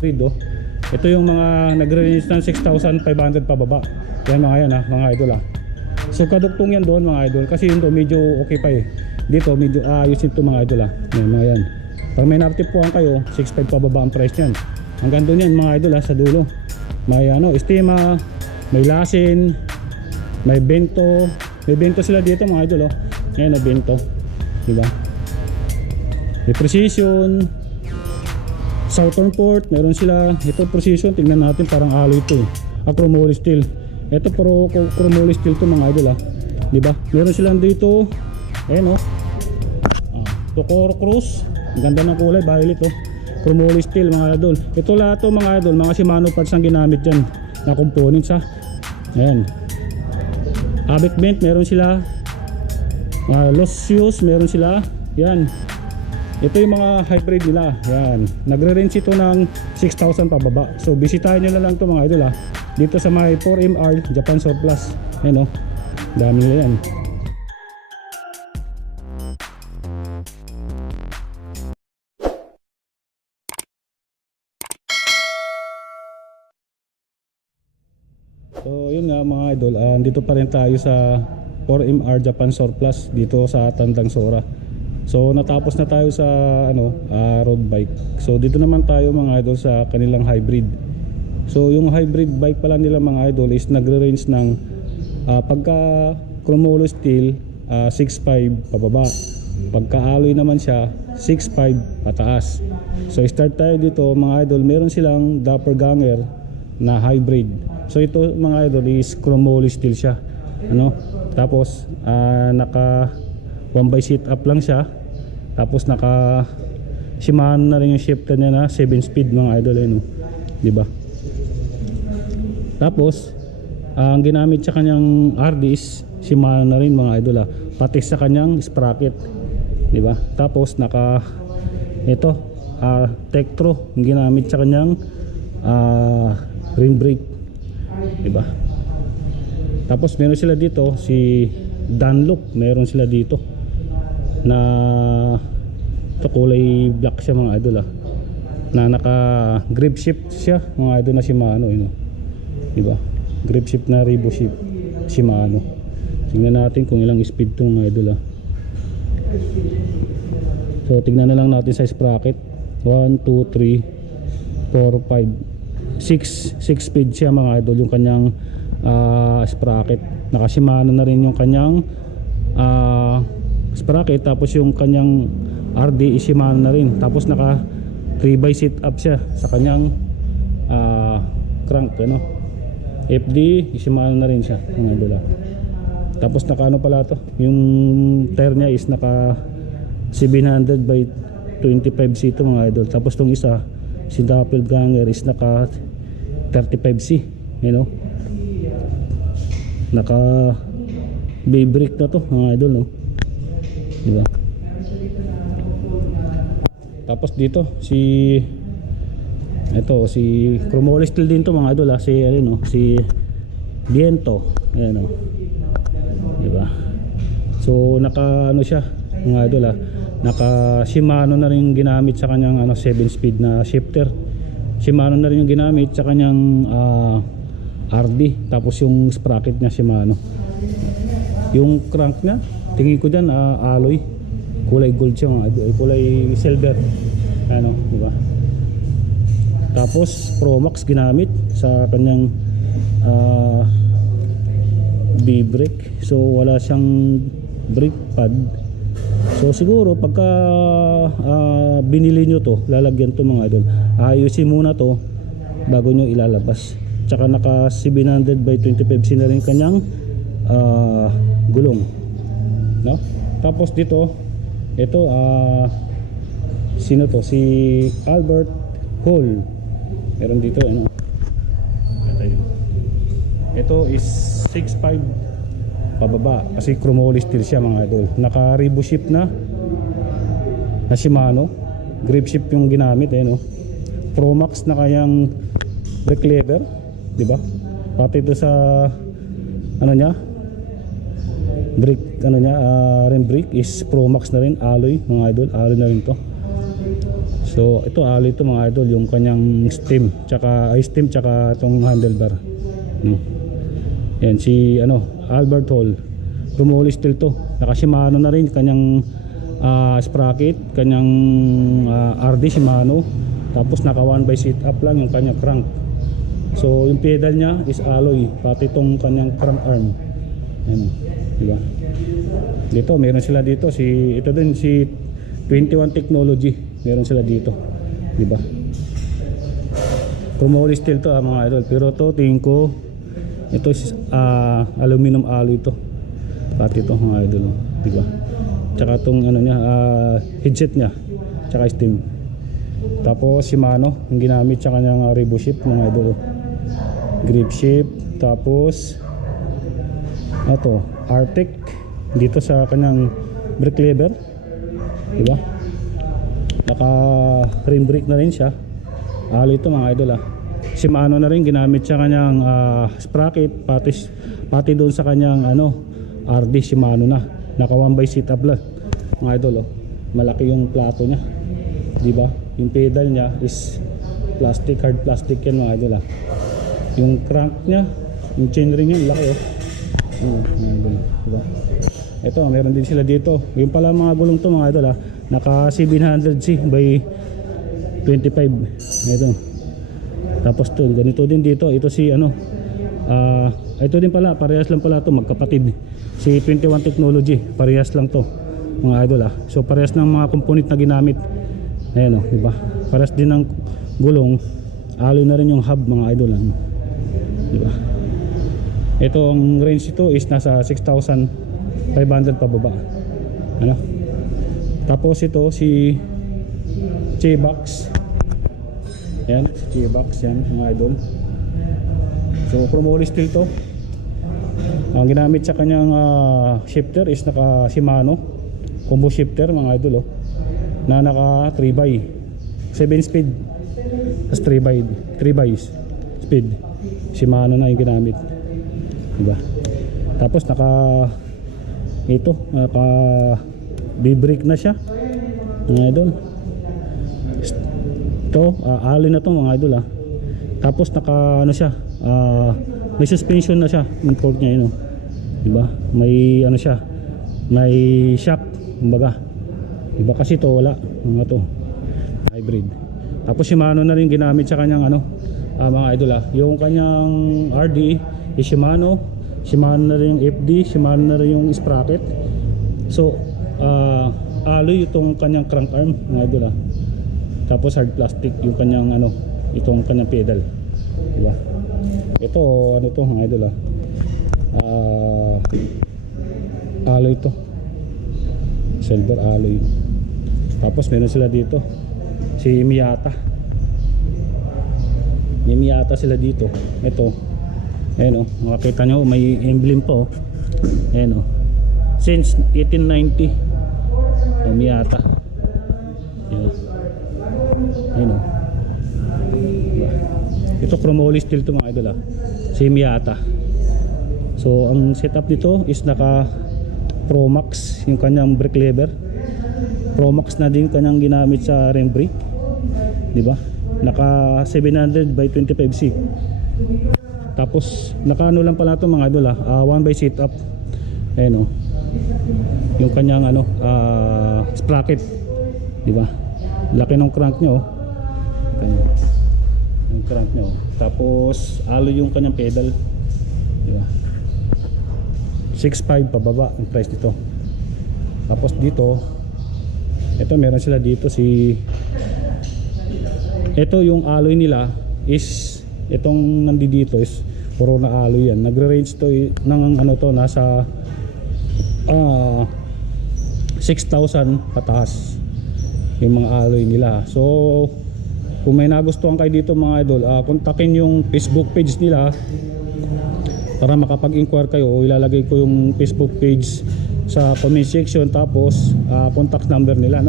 hybrid oh. Ito yung mga nagre-range ng 6,500 pababa. Yan mga yan mga idol So kadugtong yan doon mga idol, kasi yun doon medyo okay pa eh. Dito medyo ayusin to mga idol Yan mga yan. Pag may natipuan kayo, 6,500 pababa ang price niyan. Hanggang doon yan mga idol sa dulo. May Estima, may Lasin, may Bento. May Bento sila dito mga idol Yan Bento. Diba? May Precision, Southern Port, meron sila. Ito Precision, tingnan natin parang alloy ito chromoly steel. Ito pero chromoly steel to mga idol diba? Meron silang dito ayan Tokoro Cruz, ang ganda ng kulay, violet chromoly steel mga idol. Ito lahat to mga idol, mga Shimano parts ang ginamit dyan na components ayan. Abic Bent meron sila, Losius meron sila. Yan, ito yung mga hybrid nila. Yan, nagre-range ito ng 6,000 pababa. So bisitahin nyo lang to mga idol dito sa may 4MR Japan Surplus. Ayan dami nila yan. So yun nga mga idol, dito pa rin tayo sa 4MR Japan Surplus dito sa Tandang Sora. So natapos na tayo sa road bike. So dito naman tayo mga idol sa kanilang hybrid. So yung hybrid bike pala nila mga idol is nagre-range ng pagka chromoly steel 6.5 pababa. Pagka alloy naman siya 6.5 pataas. So start tayo dito mga idol, meron silang doppelganger na hybrid. So ito mga idol is chromoly steel siya. Tapos naka 1x seat up lang siya. Tapos naka Shimano na rin yung shifter niya na 7 speed mga idol diba? Tapos ang ginamit sa kanyang RD is Shimano na rin mga idol pati sa kanyang sprocket, diba? Tapos naka ito Tektro yung ginamit sa kanyang rim brake, diba? Tapos meron sila dito si Dunlop, meron sila dito na ito kulay black siya mga idol na naka grip shift siya mga idol na Shimano diba? Grip shift na Revo shift Shimano. Tingnan natin kung ilang speed to mga idol So tingnan na lang natin sa sprocket. 1, 2, 3, 4, 5, 6 speed siya mga idol yung kanyang sprocket. Naka Shimano na rin yung kanyang sprocket. Tapos yung kanyang RD is Shimano na rin. Tapos naka 3x sit up siya sa kanyang crank FD Shimano na rin siya mga idol Tapos naka pala to, yung tire niya is naka 700 by 25C to mga idol. Tapos tong isa si doppelganger is naka 35C naka B-brake na to mga idol diba? Tapos dito si chromoly steel din to mga idol si Viento diba? So naka siya mga idol naka Shimano na rin ginamit sa kanyang 7 speed na shifter. Shimano na rin yung ginamit sa kanyang RD. Tapos yung sprocket niya Shimano. Yung crank niya tingin ko dyan alloy, kulay gold siya kulay silver diba? Tapos Promax ginamit sa kanyang B-brake. So wala siyang brake pad. So siguro pagka binili nyo to, lalagyan to mga idol, ayusin muna to bago nyo ilalabas. Tsaka naka 700 by 25C na rin kanyang gulong Tapos dito ito sino to, si Albert Hall, meron dito ito is 6.5 pababa kasi chromoly steel siya mga idol. Naka Revo shift na Shimano, grip shift yung ginamit Promax na kayang brake lever, diba? Pati ito sa niya brake rim brake is Promax na rin, alloy mga idol, alloy na rin to. So ito alloy ito mga idol, yung kanyang stem tsaka itong handlebar, no? Yan si Albert Hall, Chromoly steel to. Naka Shimano na rin kanyang sprocket, kanyang RD Shimano. Tapos naka 1x seat up lang yung kanyang crank. So yung pedal niya is alloy, pati itong kanyang crank arm. Yan, diba? Dito meron sila dito ito din si 21 Technology, meron sila dito, diba? Chromoly steel to mga idol, pero to tingin ko ito is aluminum alloy to, pati ito mga idol, diba? Tsaka itong niya, headset nya tsaka stem. Tapos Shimano yung ginamit sa kanyang rebo shape mga idol, grip shape. Tapos ito Arctic dito sa kanyang brake lever, diba? Naka rim brake na rin siya, alloy ito mga idol. Shimano na rin ginamit sa kanyang sprocket, pati doon sa kanyang RD Shimano na naka 1x seat up lang mga idol. Malaki yung plato nya, diba? Yung pedal nya is plastic, hard plastic yan mga idol. Yung crank nya, yung chainring nya laki mga idol, diba? Ito meron din sila dito, yung pala mga gulong to mga idol, naka 700C by 25 ito. Tapos to ganito din dito, ito si ito din pala, parehas lang pala to, magkapatid, si 21 Technology, parehas lang to mga idol. So parehas ng mga component na ginamit. Ayan diba? Parehas din ng gulong, alloy na rin yung hub mga idol, diba? Ito ang range ito is nasa 6,500 pababa, Tapos ito si J-Box. Yan, si J-Box yan mga idol. So Chromoly steel to. Ang ginamit sa kanyang shifter is naka Shimano combo shifter mga idol, na naka 3x 7 speed, tas 3x speed. Shimano na yung ginamit, diba? Tapos naka B-brake na siya mga idol. Ito alloy na to mga idol. Tapos naka siya, may suspension na siya yung fork niya, diba? May siya, may shock kumbaga, diba? Kasi to wala, mga to hybrid. Tapos Shimano na rin ginamit sa kanyang mga idol. Yung kanyang RD is Shimano na rin yung FD, Shimano na rin yung sprocket. So alloy itong kanyang crank arm mga idol. Tapos hard plastic yung kanyang itong kanyang pedal, diba? Ito to mga idol, alloy to, silver alloy. Tapos meron sila dito si Miyata, may Miyata sila dito. Ito ayan makita nyo may emblem po, ayan since 1890 Miyata. Ayan ito Chromoly steel to mga idol, si Miyata. So ang setup nito is naka Promax yung kanyang brake lever, Promax na din kanyang ginamit sa rim brake, diba? Naka 700 by 25C. Tapos naka lang pala ito mga idol, 1x seat up. Ayan yung kanyang sprocket, diba? Laki ng crank nyo, yung crank nyo. Tapos alloy yung kanyang pedal, diba? 6.5 pababa ang price nito. Tapos dito ito meron sila dito ito yung alloy nila is itong nandito is puro na alloy yan. Nagre-range to ng nasa 6,000 pataas yung mga alloy nila. So kung may nagustuhan kayo dito mga idol, kontakin yung Facebook page nila para makapag-inquire kayo. Ilalagay ko yung Facebook page sa comment section, tapos contact number nila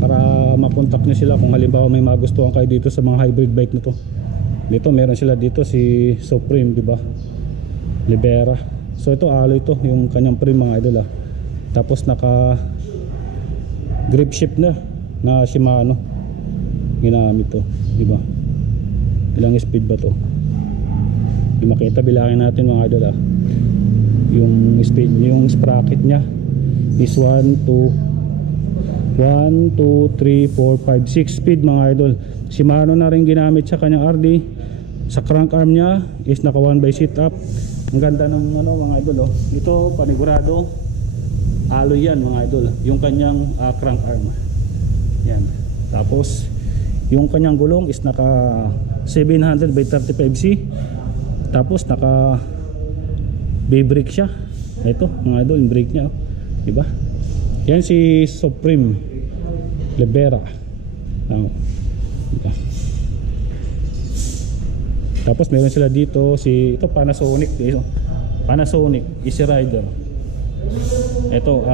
para makontak nyo sila kung halimbawa may magustuhan kayo dito sa mga hybrid bike na to. Dito meron sila dito si Supreme, diba? Libera. So ito alloy to yung kanyang frame mga idol. Tapos naka grip shift na Shimano. ginamit to, di ba? Ilang speed ba to? Yung makita, bilangin natin mga idol ah. Yung speed, yung sprocket nya is 1, 2, 1, 2, 3, 4, 5, 6 speed mga idol. Shimano na rin ginamit sa kanyang RD. Sa crank arm nya is naka 1x sit up. Ang ganda ng ano mga idol oh. Ito panigurado alloy yan mga idol. Yung kanyang crank arm. Yan. Tapos yung kanyang gulong is naka 700/35C. Tapos naka B-brake siya. Ito mga idol, yung brake nya oh. Diba? Yan si Supreme Libera. Diba? Tapos meron sila dito si ito Panasonic, Panasonic Easy Rider. Ito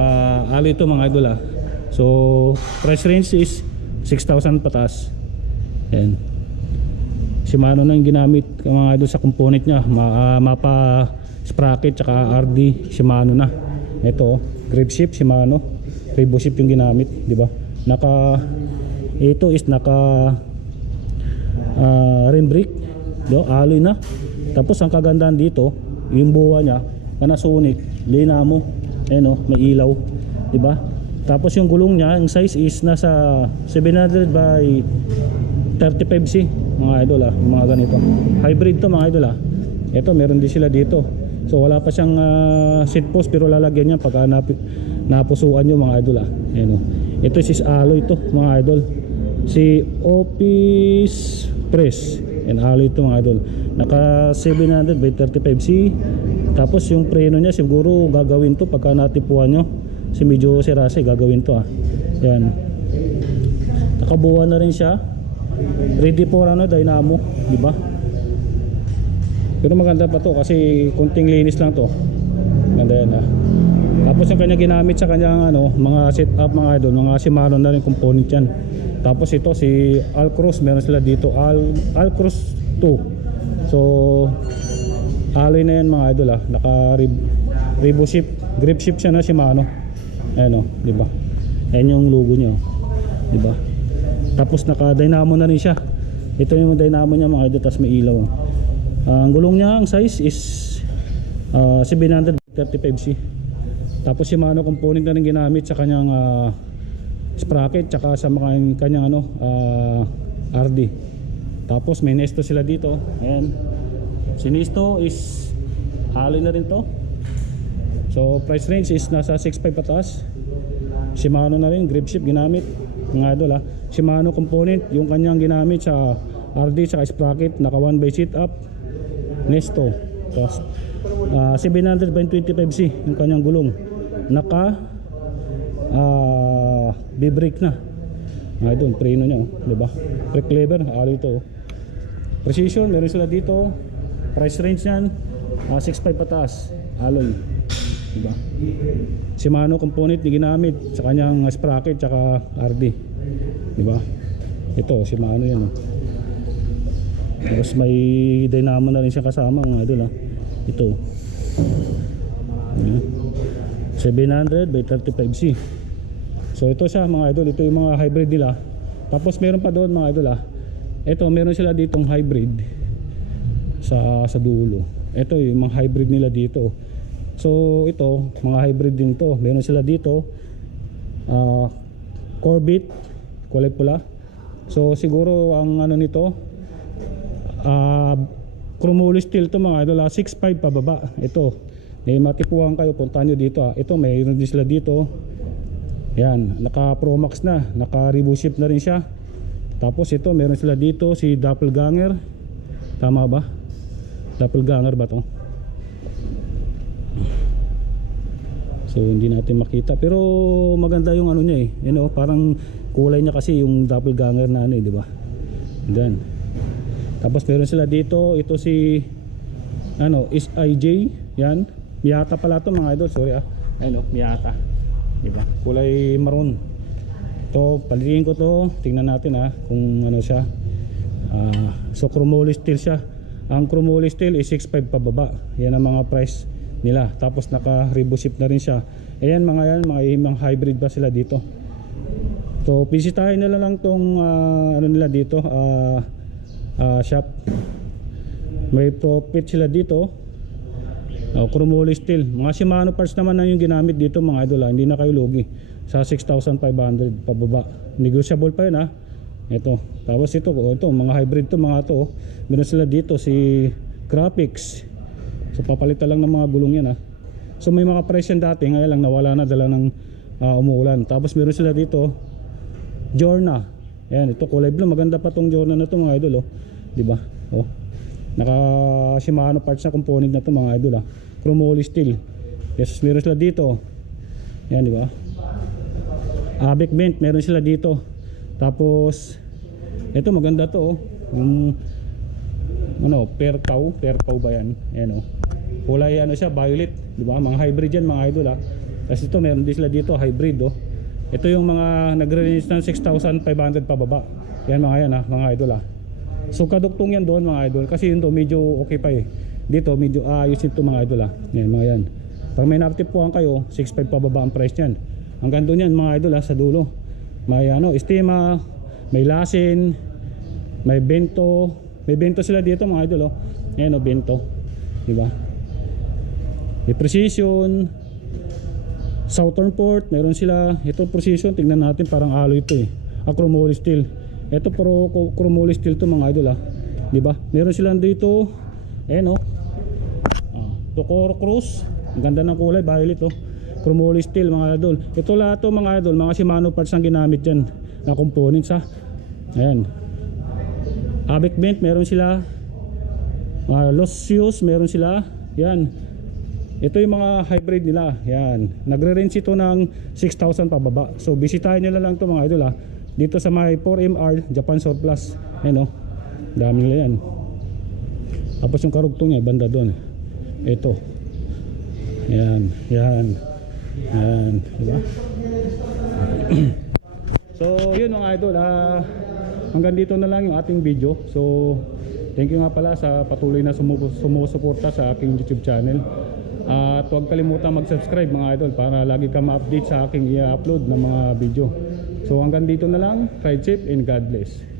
alloy ito mga idol ah. So price range is 6,000 patas. Yan. Shimano na yung ginamit mga idol sa component nya. Mapa sprocket tsaka RD Shimano na. Ito grip shift Shimano, Revo shift yung ginamit, di ba? Ito is naka rim brake, do alloy na. Tapos ang kagandahan dito, yung buwa niya Panasonic, Dynamo, ayun oh, may ilaw, di ba? Tapos yung gulong niya, yung size is nasa 700/35C mga idol ah, yung mga ganito. Hybrid to mga idol ah. Ito meron din sila dito. So wala pa siyang seat post pero lalagyan niya pag napusuan nyo mga idol ah. Ayan, oh. Ito is alloy to mga idol. Si Office Press and alloy to mga idol. Naka 700/35C. Tapos yung preno niya siguro gagawin to pagka natipuan nyo. Si medyo sirase gagawin to ah. Yan. Nakabuhan na rin siya. Ready for ano, Dynamo, di ba? Pero maganda pa to kasi kunting linis lang to. Maganda yan ha. Tapos yung kanya ginamit sa kanyang ano, mga setup mga idol, mga Shimano na rin component yan. Tapos ito si Alcross, meron sila dito Alcross 2. So alloy na yan mga idol ha. Naka Revo shift, grip shift siya na Shimano. Ayan o, di ba? Ayan yung logo niya, di ba? Tapos naka Dynamo na rin siya. Ito yung Dynamo niya mga idol, tapos may ilaw. Ang gulong niya, ang size is 735C. Tapos Shimano component na rin ginamit sa kanyang sprocket tsaka sa kanyang ano, RD. Tapos may Nesto sila dito. Ayan. Si Nesto is alloy na rin to. So price range is nasa 6,500 pataas. Shimano na rin, grip shift ginamit mga idol ha. Shimano component yung kanyang ginamit sa RD tsaka sprocket, naka 1x sit up. Nesto. Tapos 700/25C yung kanyang gulong. Naka B-brake na. Ay doon, preno niya, oh, 'di ba? Brake lever, alloy ito. Oh. Precision, meron sila dito. Price range niyan 6,500 pataas, alloy. 'Di ba? Shimano component ni ginamit sa kanyang sprocket tsaka RD. 'Di ba? Ito, Shimano 'yan, oh. Tapos may Dynamo na rin siya kasama mga idol ha. Ito 700/35C. So ito siya mga idol. Ito yung mga hybrid nila. Tapos meron pa doon mga idol ha. Ito meron sila ditong hybrid sa dulo. Ito yung mga hybrid nila dito. So ito mga hybrid din to. Meron sila dito Corvette kulay pula. So siguro ang ano nito Chromoly steel to mga idol, 6.5 pababa. Ito matipuhan kayo, puntahan nyo dito ha. Ito mayroon din sila dito. Yan, naka Pro Max na, naka Revo shift na rin siya. Tapos ito meron sila dito si Doppelganger. Tama ba? Doppelganger ba to? So hindi natin makita pero maganda yung ano niya eh. You know, parang kulay niya kasi yung Doppelganger na ano eh, di ba? Yan. Tapos meron sila dito, ito si ano, SIJ, yan. Miyata pala to mga idol, sorry ah. Ayun oh, Miyata. Di ba? Kulay maroon. Ito, palitin ko to, tingnan natin ah kung ano siya. So chromoly steel siya. Ang chromoly steel is 6.5 pababa. Yan ang mga price nila. Tapos naka Revo shift na rin siya. Ayan mga yan, mga hybrid ba sila dito. So bisitahin nila lang tong ano nila dito, shop. May profit sila dito. Chromoly steel. Mga Shimano parts naman na yung ginamit dito mga idol, hindi na kayo lugi. Sa 6,500 pababa. Negotiable pa yun ha. Ito. Tapos ito mga hybrid to mga to. Meron sila dito si graphics. So papalitan lang ng mga gulong yan ha. So may mga price yan dati, ngayon lang nawala na dala ng umuulan. Tapos meron sila dito Jorna. Yan, ito kulay blue. Maganda pa tong Jorna na to mga idol, oh. 'Di ba? Oh. Naka Shimano parts na component na to mga idol, ah. Chromoly steel. Yes, meron sila dito. Yan, 'di ba? Abic bent, meron sila dito. Tapos ito maganda to, oh. Yung ano, perkaw ba yan? Ayan, oh. Kulay ano siya, violet, 'di ba? Mga hybrid yan mga idol, ah. Kasi ito meron din sila dito hybrid, oh. Ito yung mga nagre-range ng 6,500 pababa. Yan mga yan, mga idol, ah. So kaduktong yan doon mga idol, kasi yun to medyo okay pa eh. Dito medyo ayusin to mga idol, ah. Yan mga yan. Pag may naptipuan kayo, 6,500 pababa ang price niyan. Hanggang doon yan mga idol, ah, sa dulo. May ano, Estima, may Lasin, may Bento. May Bento sila dito mga idol, oh. Yan, oh, Bento. 'Di ba? May Precision, Southern Port, meron sila. Ito Precision, tingnan natin, parang alloy ito eh. Chromoly steel. Ito pero chromoly steel to mga idol, ah. 'Di ba? Meron sila dito. Ayan, oh. Tokoro Cruz. Ang ganda ng kulay, violet, oh. Chromoly steel mga idol. Ito lahat to mga idol, mga Shimano parts ang ginamit diyan na components, ha. Ayan. Abic bent meron sila. Losius meron sila. Yan. Ito yung mga hybrid nila. Yan. Nagre-range ito ng 6,000 pababa. So bisitahin nyo lang to mga idol, ha. Dito sa may 4MR Japan Surplus. Ayan, oh. Dami nila yan. Tapos yung karugtong niya banda doon. Ito. Yan. Yan. Yan. Diba? So yun mga idol, hanggang dito na lang yung ating video. So thank you nga pala sa patuloy na sumusuporta sa aking YouTube channel. At huwag kalimutan mag-subscribe mga idol para lagi ka ma-update sa aking i-upload na mga video. So hanggang dito na lang. Ride safe and God bless.